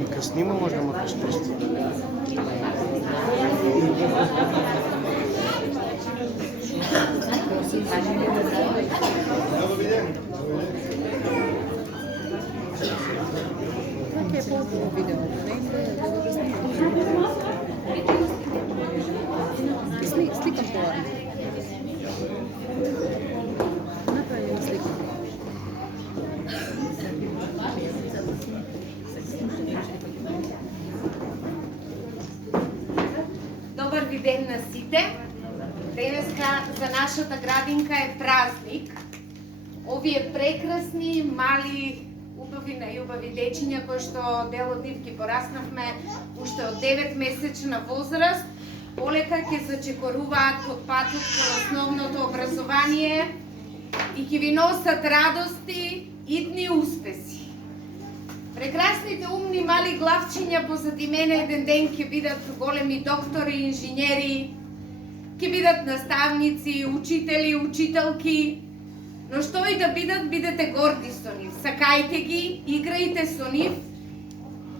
Нека снима, може да му поспести. Как е по-хубаво видео? Сликам това. Направим сликам. Добар ви ден на сите. Денеска за нашата градинка е празник. Овие прекрасни, мали, убави најубави дечиња кои што дел од нив ги пораснавме уште од 9-месечна возраст, полека ќе зачекоруваат под патот кон основното образование и ќе ви носат радости, идни успеси. Прекрасните умни мали главчиња позади мене еден ден ќе бидат големи доктори, инженери, ќе бидат наставници, учители, учителки, но што и да бидат, бидете горди со нив. Сакајте ги, играјте со нив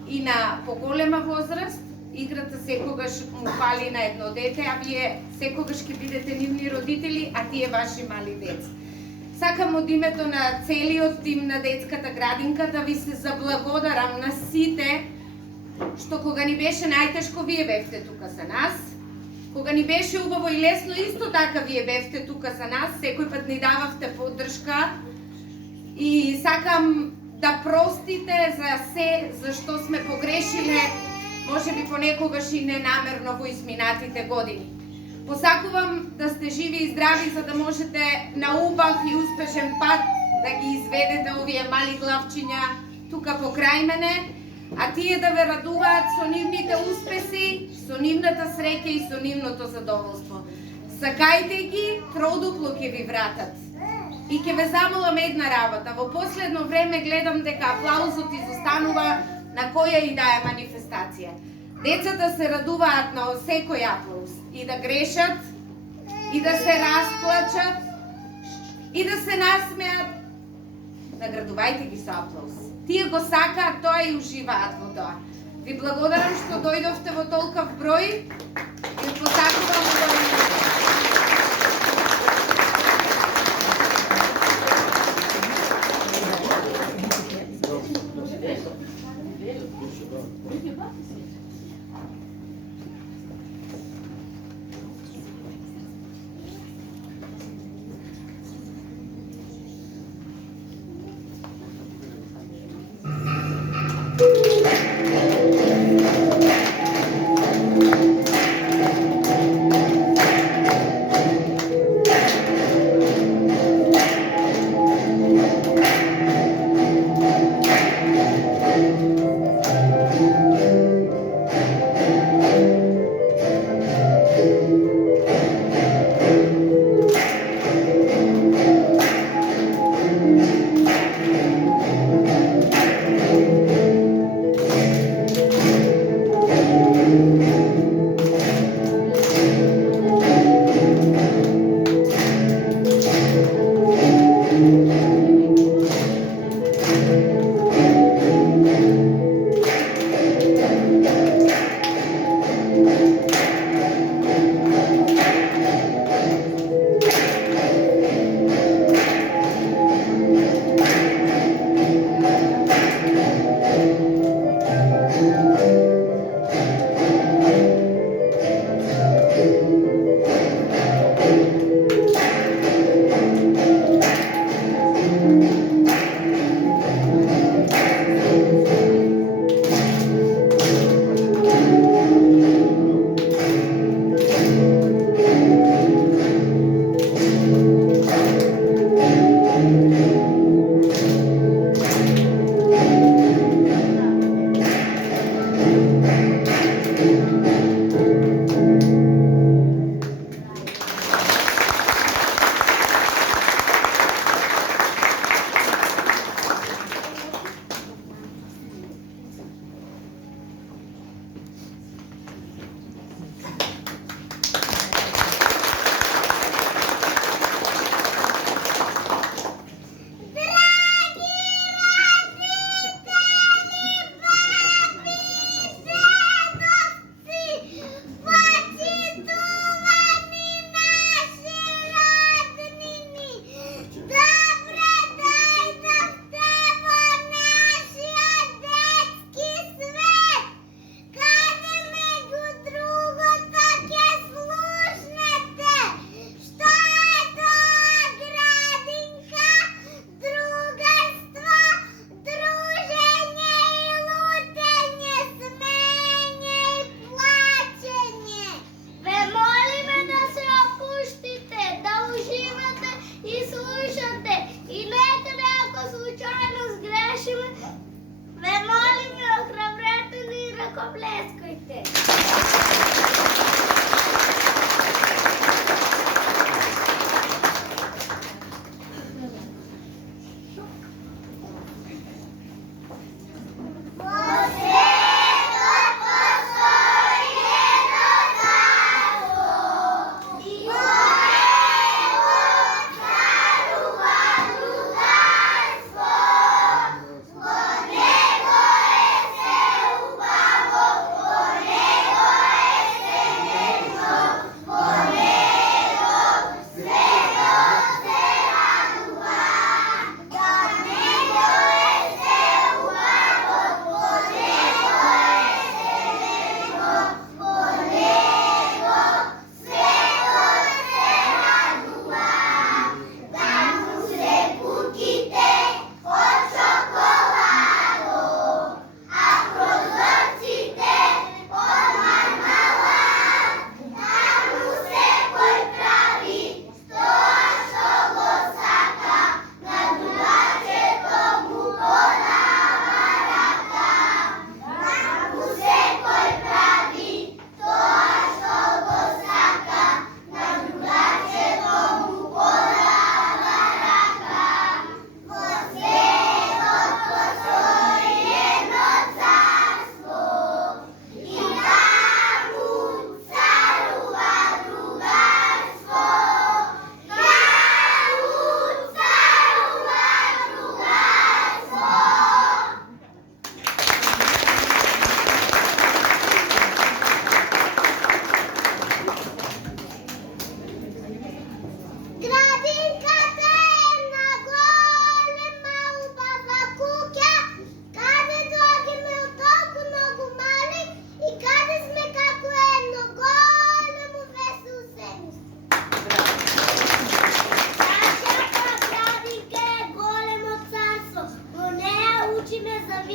и на поголема возраст. Играта секогаш му фали на едно дете, а вие секогаш ќе бидете нивни родители, а тие ваши мали деца. Сакам од името на целиот тим на детската градинка да ви се заблагодарам на сите што кога ни беше најтешко вие бевте тука за нас. Кога ни беше убаво и лесно, исто така вие бевте тука за нас, секој пат ни дававте поддршка и сакам да простите за се за што сме погрешиле, може би понекогаш и ненамерно во изминатите години. Посакувам да сте живи и здрави за да можете на убав и успешен пат да ги изведете овие мали главчиња тука покрај мене, а тие да ве радуваат со нивните успеси, со нивната среќа и со нивното задоволство. Сакајте ги, троодупло ќе ви вратат. И ќе ве замолам една работа. Во последно време гледам дека аплаузот изостанува на која и да е манифестација. Децата се радуваат на секој аплауз. И да грешат, и да се расплачат, и да се насмеат. Наградувајте ги со аплауз. Тие го сакаат тоа и уживаат во тоа. Ви благодарам што дојдовте во толков број и посакувам да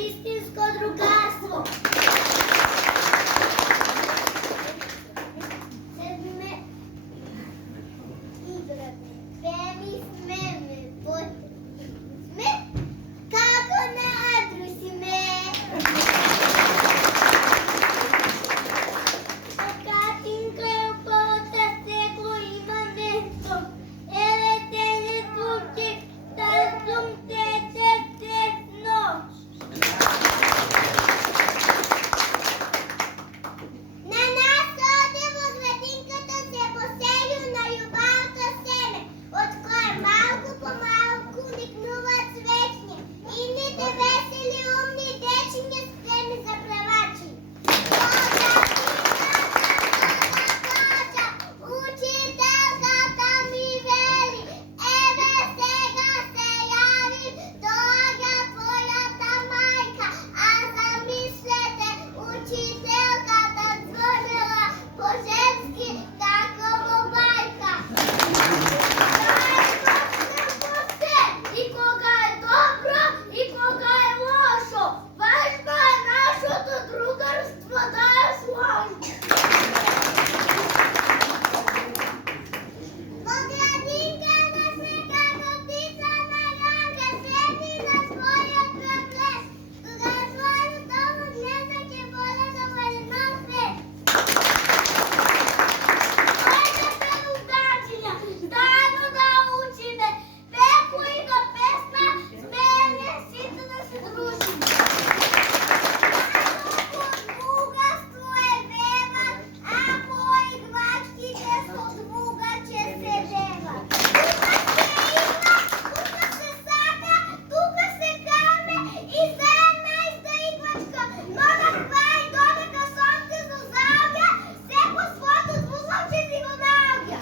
истинско другарство. Седме играме, пеем смеме, сме како на адруси ме. Катинка е полата стекло има нещо. Еле тене случай, тъзум тете тесно. На нас оде во градинката се поселю на љубавта семе, од кое малку по малку никнуваат цвеќни. Идните весели умни дечиња спремни за правачи. Учителката ми вели, еве сега се јави, доаѓа твојата мајка, а замислете, учителката звонела по-женски како во бајка. И кога е добро, и кога е лошо, важно е нашето другарство да е сложно. Во градинка на се како птица на ранга, седи за својот проблем. Кога својот дому гледа, ќе воде да му едно свет. Дојде певучиња, заедно да учиме, пеку и го песна, смеење сите да се дружиме. Другарство е веват, а по играчките со друга ќе се деват. Тука се сака, тука се каме и заедно иста играчка. Но на крај додека сонце зозаѓа, секој своето двузловче си го наоѓа.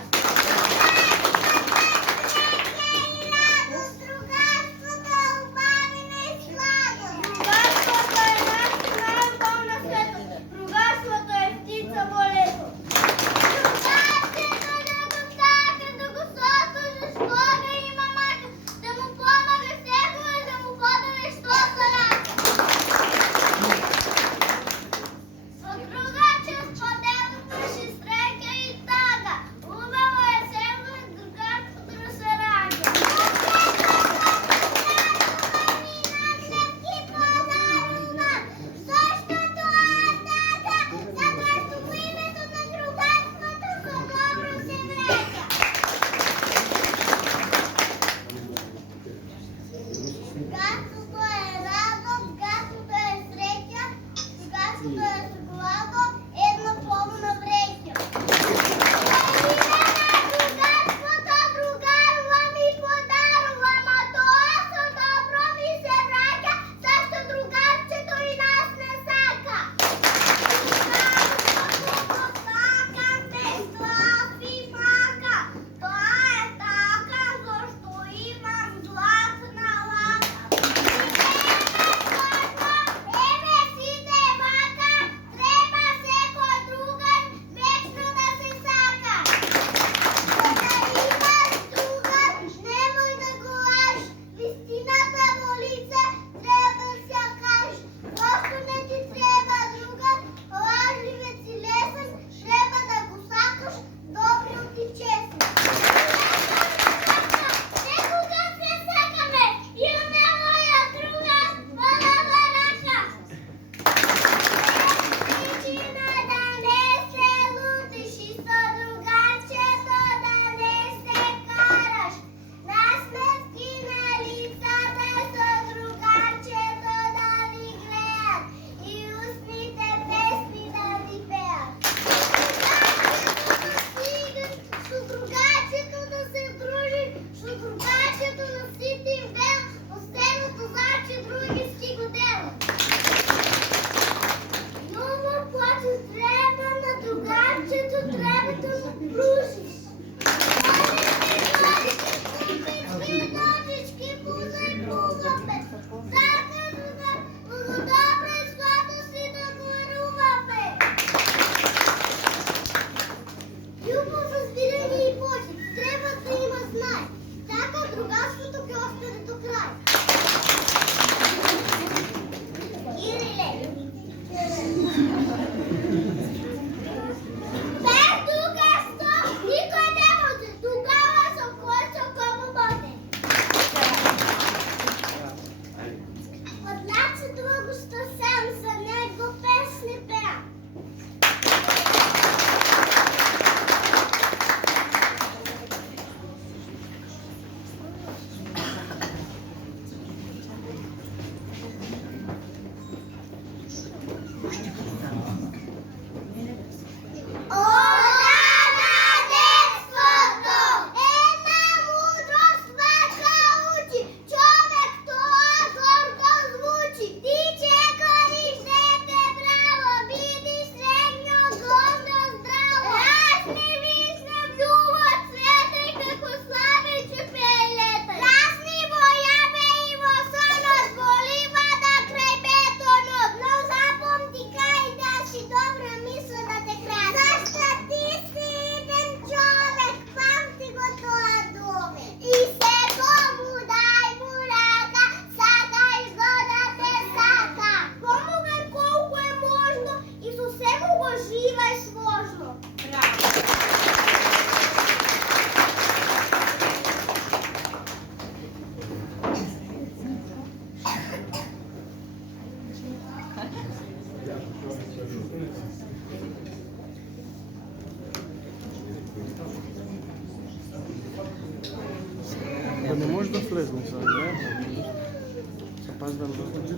Другарството е убавина и сладост. Другарството е најубаво на светот. Другарството е птица во летот. Другарството да го сака, да го сослужиш кога има мака, да му помага секој, да му подаде што за рака. Со другаче споделуваш и среќа и тага. Убаво е секој другарството да се раѓа. Наследки подарувам, зашто тоа е така, затоа што во името на другарството со добро се вреќа. Другарството е радост, другарството е среќа, другарството е соколадо, едно полно вреќа. Во име на другарството другарувам и подарувам, а тоа со добро ми се враќа, зашто другарчето и нас не сака. Другарството го сакам без длав и мака, тоа е така зашто имам златна лака. Еве сите вака, Pušta sam za nego pesmi pevam. Да не може да влезне сега, не? Запазвам да.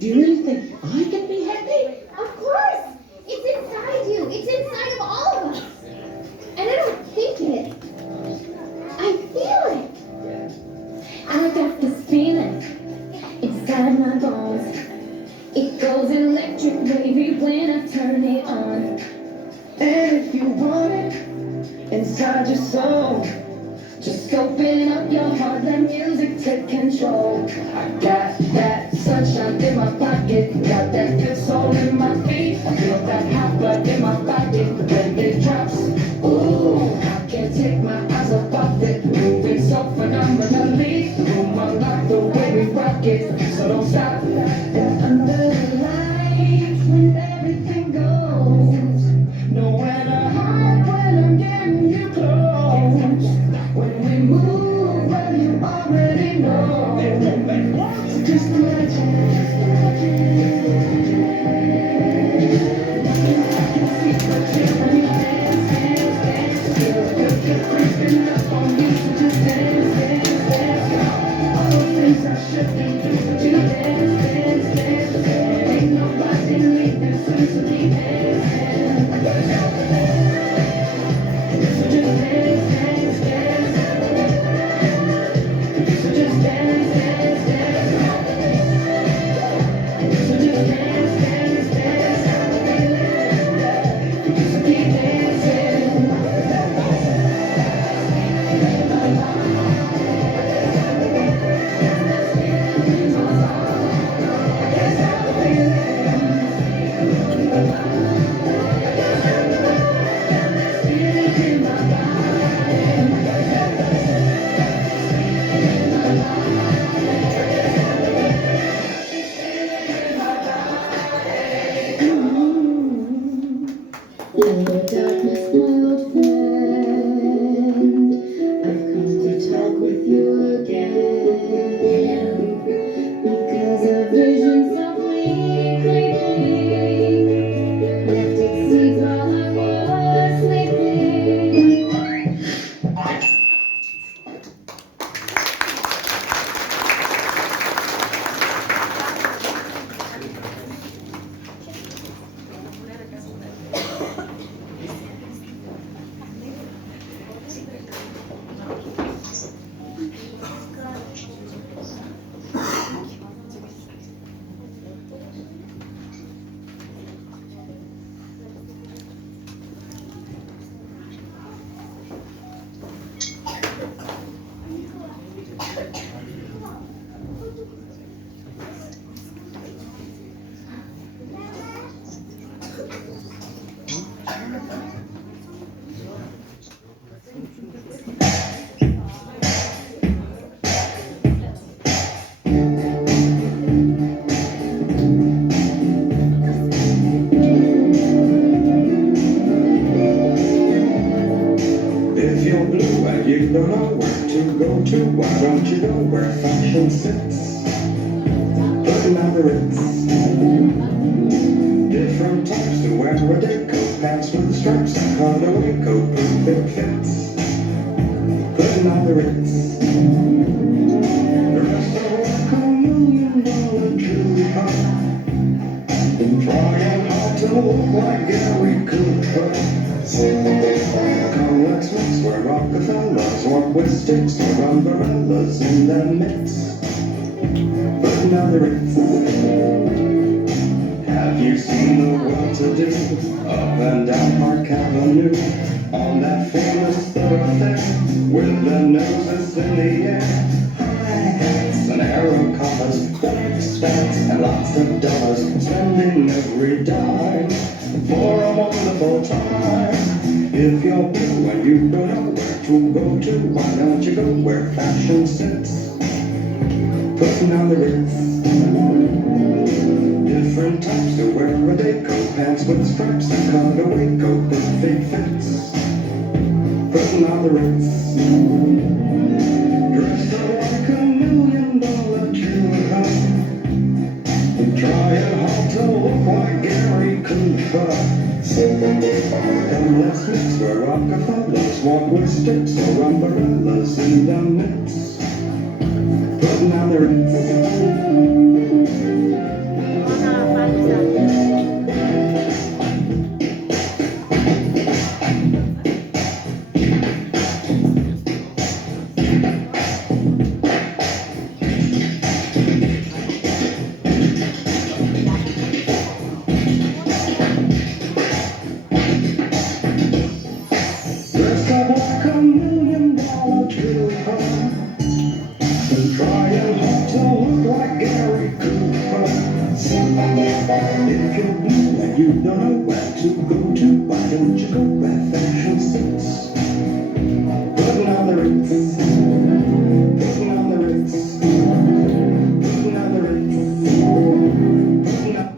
Do you really think I can be happy? Of course! It's inside you. It's inside of all of us. And I don't think it. I feel it. I got this feeling inside my bones. It goes electric wavy when I turn it on. And if you want it inside your soul, Just open up your heart, let music take control. I got that sunshine in my pocket, got that good soul in my feet. I feel that hot blood in my body when it drops. Ooh, I can't take my eyes off of it, moving so phenomenally. The room unlocked the way we rock it, so don't stop. And under the lights, when everything goes, nowhere to hide when I'm getting you close. When we move, well, you already know. Just imagine. but neither it's different types to wear a deco pants with stripes and cutaway coat with big fits, but neither it's dressed like $1,000,000 jewelry pop, trying hard to look like Gary Cooper. Come, let's mix where Rockefellers walk with sticks or umbrellas in the mix, but neither it's. Have you seen the well-to-do up and down Park Avenue on that famous thoroughfare with the noses in the air? High hats and arrow collars, big spats and lots of dollars, spending every dime for a wonderful time. If you're blue and you don't know where to go to, why don't you go where fashion sits? Put another it's different types to wear a deco pants with stripes and cutaway coat with fake fits. Put another it's dressed up like $1,000,000 jewelry pop, trying hard to look like Gary Cooper. Come, let's mix where Rockefellers walk with sticks or umbrellas in the mix. Put another it's. Dressed up like $1,000,000 jewelry pop, trying hard to look like Gary Cooper. If you're blue and you don't know where to go to, why don't you go where fashion sits? Put another it's. Put another it's. Put another it's. Put another.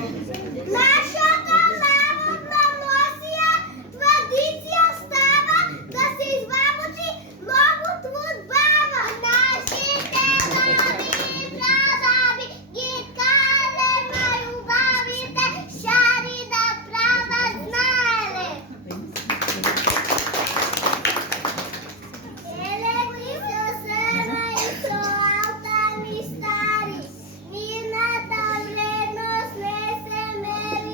Нашата народна носия традиция става да се извамочи много труд баба. Нашите баби и прадаби ги ткале любавите шари да правят знаеле. Еле ми се сема и соалта ми стари, мината вредност не се мери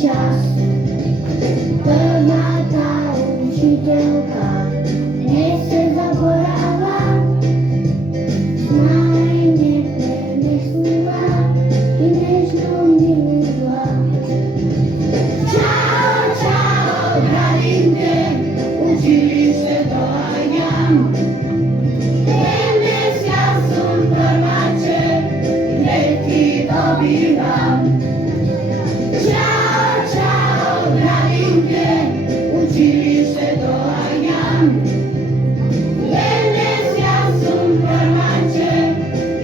Час певна та учителька не се заборава, знай не пренесла и нежно милува. Чао, чао, градинке, училище доаѓам. Денес јас сум прваче, леки добивам. Училище доаѓам. Денес јас сум прваче,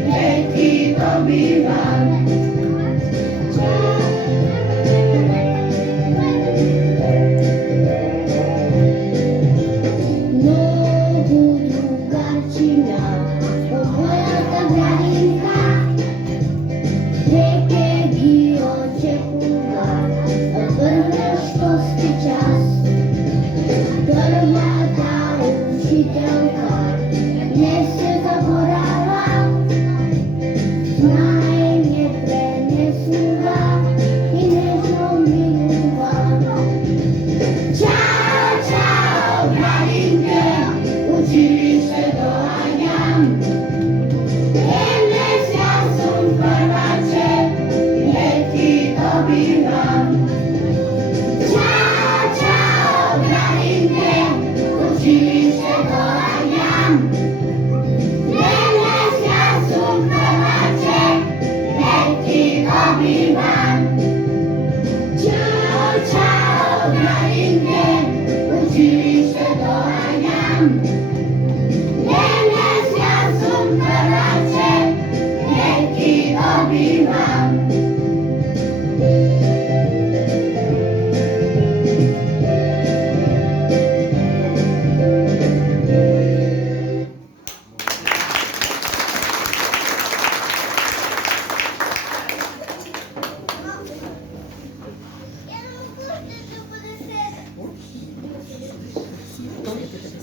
леки добивам. Многу другарчиња по мојата градинка, веќе ги очекувам вршкоски час. Първата учителка не се заборава, знае не пренесува и нежно милува. Чао, чао, градинке, училище доаѓам. Денес јас сум прваче, леки добивам. Училище доаѓам. Денес јас сум прваче, леки добивам. Чао, чао, градинке, училище доаѓам. Денес јас сум прваче, леки добивам.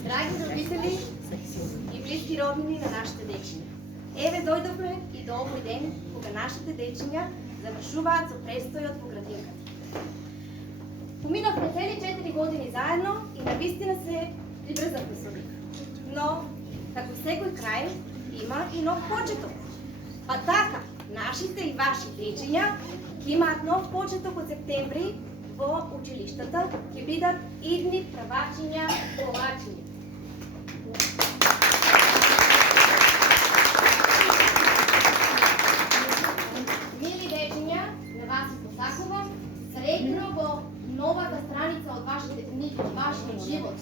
Драги родители и близки роднини на нашите дечиња. Еве дојдовме и до овој ден кога нашите дечиња завршуваат со престојот во градинката. Поминавме цели 4 години заедно и навистина се прибрзавме со нив. Но, како секој крај, има и нов почеток. Па така, нашите и ваши дечиња ќе имаат нов почеток од септември во училиштата, ќе бидат идни правачиња, повачиња. Мили дечиња, на вас се посакувам среќно во новата страница од вашите книги, од вашиот живот.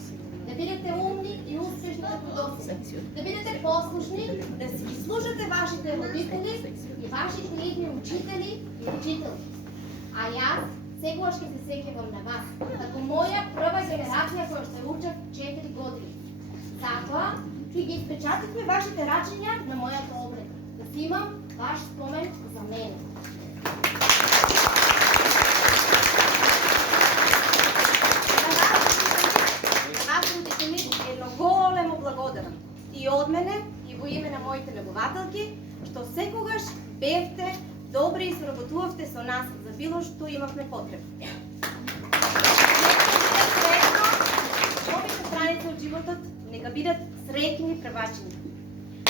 Да бидете умни и успешни како досега. Да бидете послушни, да си ги слушате вашите родители и вашите идни учители и учителки. А јас секогаш ќе се сеќавам на вас, како моја прва генерација која ще учев 4 години. Затоа ќе ги испечативме вашите рачиња на мојата облека, да си имам ваш спомен за мене. На вас, родители, едно големо благодарам. И од мене, и во име на моите негователки, што секогаш бевте добри и соработувавте со нас за било што имавме потреба. Новите страници од животот нека бидат среќни превачени.